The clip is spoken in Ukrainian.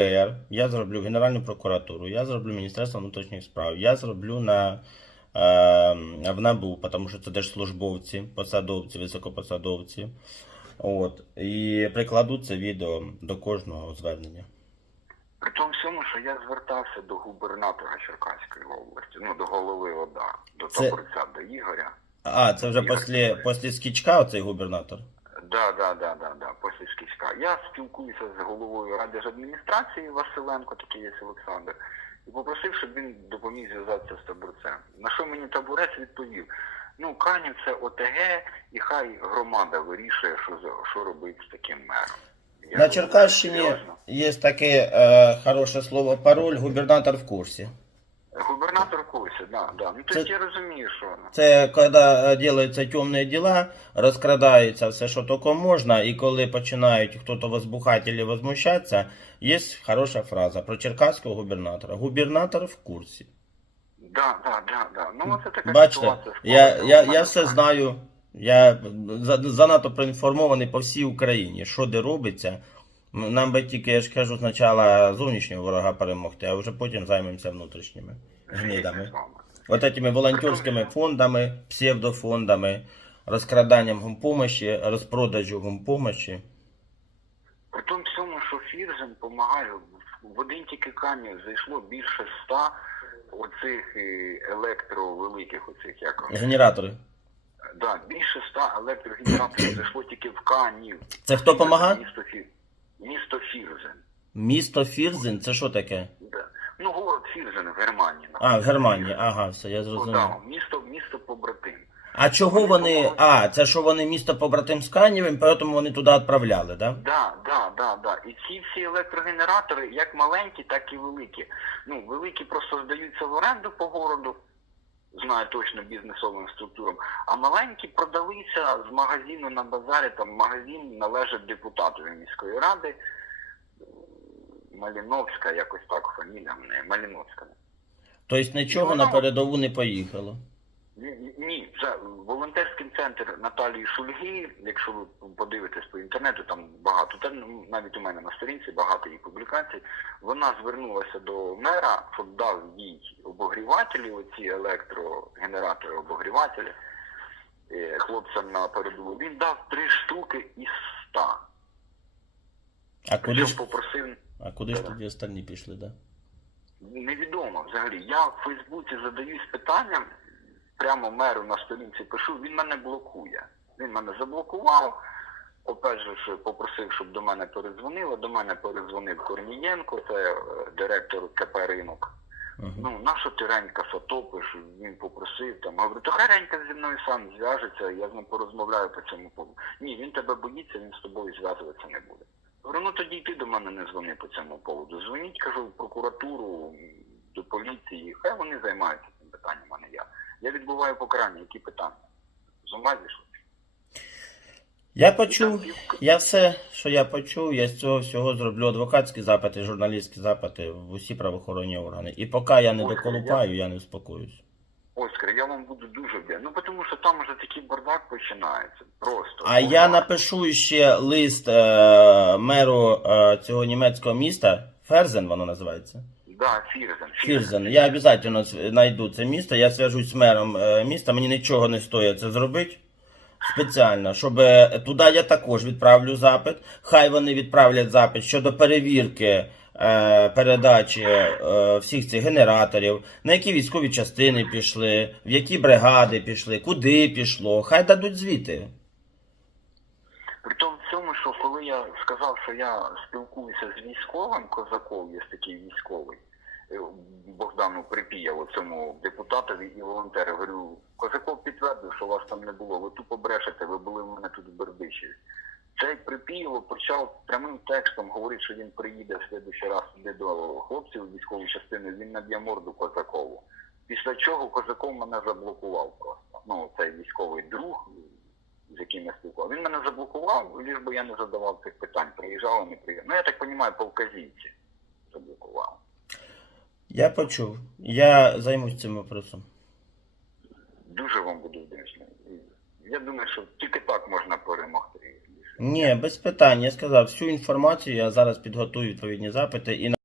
ДБР, я зроблю Генеральну прокуратуру, я зроблю Міністерство внутрішніх справ, я зроблю на е, в НАБУ, тому що це держслужбовці, посадовці, високопосадовці. От, і прикладу це відео до кожного звернення. При тому всьому, що я звертався до губернатора Черкаської області, ну до голови ОДА, до Це- таборця, до Ігоря. А, це вже після, після скічка оцей губернатор. Да, да, да, да, да, після Шкіська. Я спілкуюся з головою радіоадміністрації Василенко, такий є Олександр, і попросив, щоб він допоміг зв'язатися з таборцем. На що мені таборець відповів? Ну, Канів це ОТГ, і хай громада вирішує, що, що робити з таким мером. Я На Черкащині є таке е, хороше слово пароль, губернатор в курсі. Губернатор в курсі, да, да. Ну, Це- то я розумію, що... ну, Це коли е, делаються темні діла, розкрадаються все, що тільки можна, і коли починають хтось возбухати або возмущатися, є хороша фраза про черкаського губернатора. Губернатор в курсі. Да, да, да, да. Ну, оце така Бачите, ситуація. я, я, я все знаю. Я за- занадто проінформований по всій Україні, що де робиться. М, Нам би тільки, я ж кажу, спочатку зовнішнього ворога перемогти, а вже потім займемося внутрішніми гнидами. З вами. Этими волонтерськими фондами, псевдофондами, розкраданням гумпомощі, розпродажу гумпомощі. При тому всьому, що Фірзен допомагає, в один тільки камінь зайшло більше ста оцих е, електровеликих оцих, як. Генератори. Да, більше ста електрогенераторів зайшло тільки в Канів. Це хто допомагає? Місто, Фірзен. Місто Фірзен, це що таке? Да. Ну, город Фірзен в Германії. А, в Германії, ага, все, я зрозумів. да, місто, місто побратим. А чого вони. А, це що вони місто побратим з тому вони туди відправляли, да? Да, да, да, да. І ці всі електрогенератори, як маленькі, так і великі. Ну, великі просто здаються в оренду по городу, знаю точно бізнесовим структурам, а маленькі продалися з магазину на базарі, там магазин належить депутатові міської ради. Маліновська, якось так фамілія в неї, Маліновська. Тобто нічого на передову не поїхало. Ні, це волонтерський центр Наталії Шульги. Якщо ви подивитесь по інтернету, там багато. Там навіть у мене на сторінці багато її публікацій. Вона звернулася до мера, щоб дав їй обогрівателі, оці електрогенератори обогрівателі е, хлопцям на передову. Він дав три штуки із ста. А куди ж, попросив а куди ж тоді останні пішли, да? Невідомо взагалі. Я в Фейсбуці задаюсь питанням, прямо меру на сторінці пишу, він мене блокує. Він мене заблокував. Опять же, попросив, щоб до мене передзвонили. До мене передзвонив Корнієнко, це е, директор КП ринок. Угу. Ну, нащо ти Ренька сатопиш? Він попросив там. Говорю, то хай Ренька зі мною сам зв'яжеться, я з ним порозмовляю по цьому поводу. Ні, він тебе боїться, він з тобою зв'язуватися не буде. Говорю, ну тоді йти до мене не дзвони по цьому поводу. Дзвоніть, кажу, в прокуратуру, до поліції, хай вони займаються цим питанням, а не я. Відбуваю покарання, які питання? З ума зійшли? Я почув, я все, що я почув, я з цього всього зроблю адвокатські запити, журналістські запити в усі правоохоронні органи. І поки я не доколупаю, я не успокоюсь. Оскар, я вам буду дуже вдячний. Ну, тому що там уже такий бардак починається. Просто. А я напишу ще лист е, меру е, цього німецького міста, Ферзен воно називається. Да, Фірзен. Фірзен. Я обов'язково знайду це місто, я зв'яжусь з мером е, міста, мені нічого не стоїть це зробити. Спеціально, щоб е, туди я також відправлю запит. Хай вони відправлять запит щодо перевірки е, передачі е, всіх цих генераторів, на які військові частини пішли, в які бригади пішли, куди пішло. Хай дадуть звіти. При тому всьому, що коли я сказав, що я спілкуюся з військовим Козаков, є такий військовий, Богдану Припієву, цьому депутатові і волонтеру, говорю, Козаков підтвердив, що вас там не було, ви тупо брешете, ви були в мене тут в Бердичеві. Цей Припієво почав прямим текстом говорити, що він приїде в следующий раз сюди до хлопців у військову частину, він наб'є морду Козакову. Після чого Козаков мене заблокував просто. Ну, цей військовий друг, з яким я спілкував. Він мене заблокував, ліж би я не задавав цих питань. Приїжджав, не приїжджав. Ну, я так розумію, по вказівці заблокував. Я почув. Я займусь цим вопросом. Дуже вам буду вдячний. Я думаю, що тільки так можна перемогти. Ні, без питань. Я сказав всю інформацію, я зараз підготую відповідні запити і